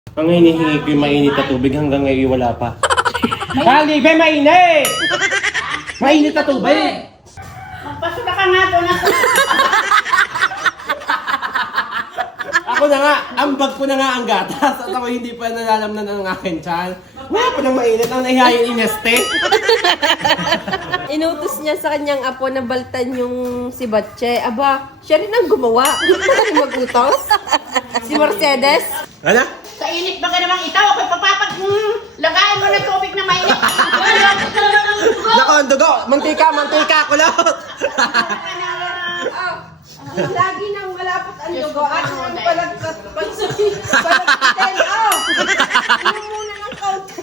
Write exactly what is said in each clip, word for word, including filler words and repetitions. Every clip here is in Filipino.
Ang hinihingi ko yung mainit na tubig hanggang ngayon wala pa. Kalibe, mainit! Mainit na tubig! Magpasula ka nga doon ako. Ako na nga, ambag ko na nga ang gatas at ako hindi pa nalalamnan ng akin tiyan. Wala pa nang mainit ang nahihayo ineste. Inutos niya sa kanyang apo na baltan yung si Batche. Aba, siya rin ang gumawa. Hindi mag-utos. Si Mercedes. Ano? Sa init ba ka namang itaw? Ako'y papapag... Hmm, lagayin mo ng tubig na mainit. Nako, ang dugo! Mantika, mantika, kulot! Lagi nang malapot ang dugo at ang palagkat pagsusin. Palagkitin, oh! Ano muna ng kaunti?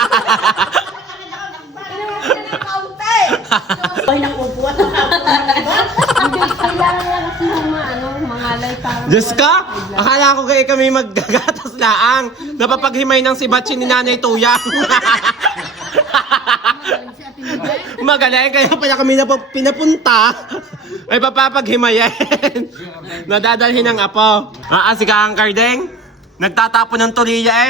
Ano muna ng kaunti? Ay, nakubuhat ang kapwa. Hindi, kailangan lang kasi ng mga, ano, mangalay para... Diyos ka! Akala ko kayo kami maggagatas laang. Napapaghimay ng si Batchi ni Nanay Tuyang. Magaling, kaya pala kami napap- pinapunta. Ay papapaghimayin. Nadadalhin ng apo. Ah, si Kakang Kardeng. Nagtatapon ng tuliya eh.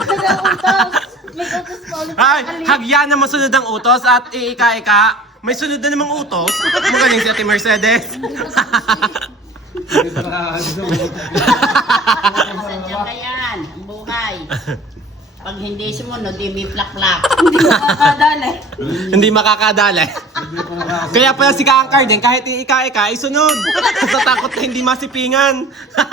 Ay, hagyan na masunod ang utos at iika-ika. May sunod na namang utos. Magaling si Ate Mercedes. Sadya ka yan, ang buhay. Pag hindi sumunod, di may plak-plak. Hindi makakadali. Hindi makakadala. Kaya pala si Kakang Kardeng, kahit iika-ika, isunod. Sa takot na hindi masipingan.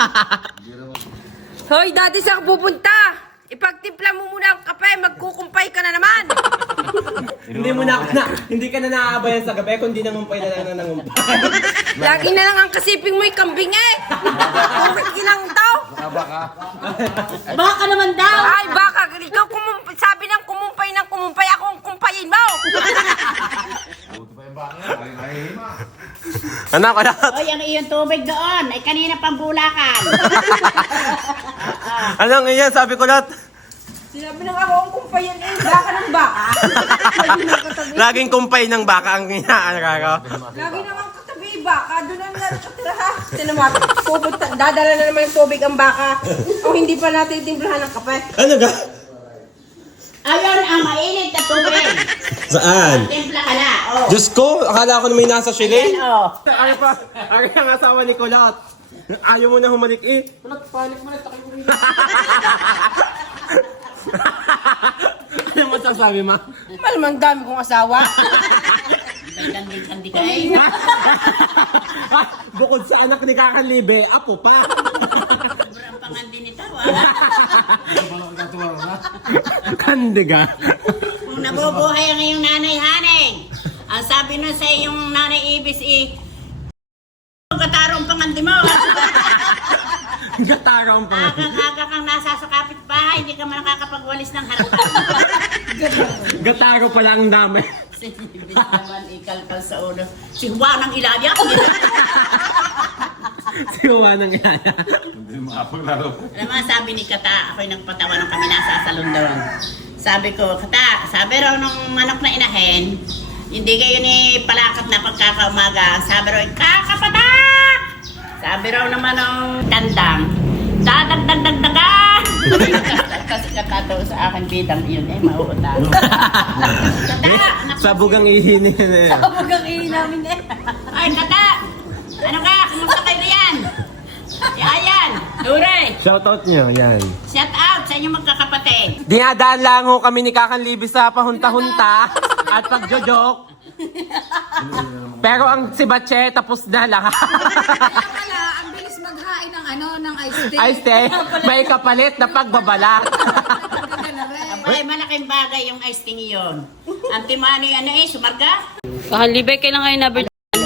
Hoy, dati saan ka pupunta? Ipagtimpla mo muna ang kape, magkukumpay ka na naman. Hindi mo na, na hindi ka na naaabayan sa gabi kundi nangumpay na lang na nangumpay. Lagi na lang ang kasiping mo kambing eh. Kumit kilang daw. Baka naman daw! Ay, baka. Ikaw kumumpay. Sabi ng kumumpay ng kumumpay. Ako ang kumpayin mo. Anak, anak. Oy, ang iyong tubig doon. Ay, kanina pang bulakan. Anong iyan? Sabi ko lahat. Sinabi ng ako ang kumpayin eh. Baka ng baka. Lagi nang katabi. Laging kumpay ng baka ang inaanak ko. Lagi naman katabi baka. Doon ang nakatira ha. Sinamat. Pupunta. Dadala na naman yung tubig ang baka. O hindi pa natin timplahan ng kape. Ano ga? Ayun, ang mainit na tubig. Saan? Timpla ka na, oh. Diyos ko, akala ko na may nasa Ayan, Chile. oh. Ano pa? Ano ang asawa ni Kulot? Ayaw mo na humalik eh. Kulot, palik mo na. Ano masasabi ma? Malamang dami kong asawa. May kandi-kandi ka eh. Bukod sa anak ni Kakalibe, apo pa. Sobrang pangandi nito, ah. Kandiga. Kung nabubuhay ang iyong nanay Haneng, ang sabi nun sa iyong nanay Ibis eh, katarong pangandi mo. Gatarong pa. Aga-aga kang nasa sa kapitbahay, hindi ka man nakakapagwalis ng harapan. Gataro pala ang dami. Si Ibis naman ikalkal sa ulo. Si Juan ang ilaya. Siwa ng yaya. Alam mo, sabi ni Kata, ako'y nagpatawa nung kami nasa salon doon. Sabi ko, Kata, sabi raw nung manok na inahin, hindi kayo ni palakat na pagkakaumaga. Sabi raw, kakapatak! Sabi raw naman ng tandang, dadagdagdagdagan! Kasi Kata daw sa akin bidang yun, eh, mauutang. Kata! Sabugang ihini na yan. Kapag ang ihi namin eh. Ay, Kata! Ano ka? Kumusta kayo yan? Ayan, Dure! Shoutout nyo, yan. Shout out sa inyong magkakapatid. Dinadaan lang ho kami ni Kakanlibi sa pahunta-hunta at pagjojok. Pero ang si Batche tapos na lang. Wala, ang bilis maghain ng ano, ng ice tea. Ay, stay. May kapalit na pagbabala. Ay, malaking bagay yung ice tea yun. Ang timano yung ano eh, sumarga? Kahalibay, kailan kayo na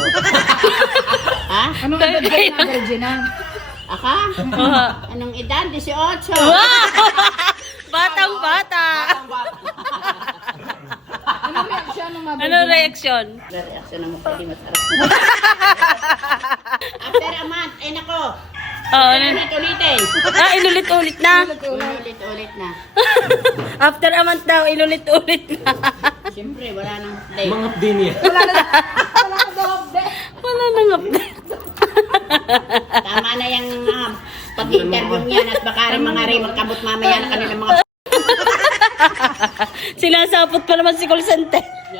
Ha? Anong edad kayo na virgin na? Aka? Anong edad? eighteen. Batang bata. Anong reaksyon ng mga Ano reaksyon? Reaksyon ng mukha, di masarap. After a month, ay nako. Oh, ano? Ulit-ulitin. Ah, inulit-ulit na. Ulit-ulit na. After a month daw, inulit-ulit na. Siyempre, wala nang day. Mga din yan. Wala na daw update. Wala nang update. Tama na yung uh, pag mag-interview yan at baka rin mga rin magkabot mamaya na kanilang mga Sinasapot pa naman si call center.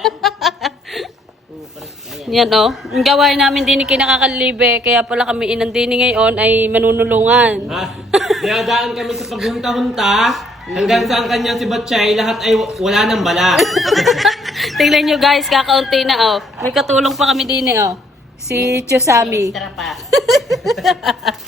Yan o. Ang gawain namin din ni kinakakalibe, kaya pala kami inandini ngayon ay manunulungan. Ha? Dinadaan kami sa paghunta-hunta. Hanggang saan kanyang si Batchay, lahat ay w- wala nang bala. Tingnan nyo guys, kakaunti na o. May katulong pa kami din eh o. Si Chosami. extra pa.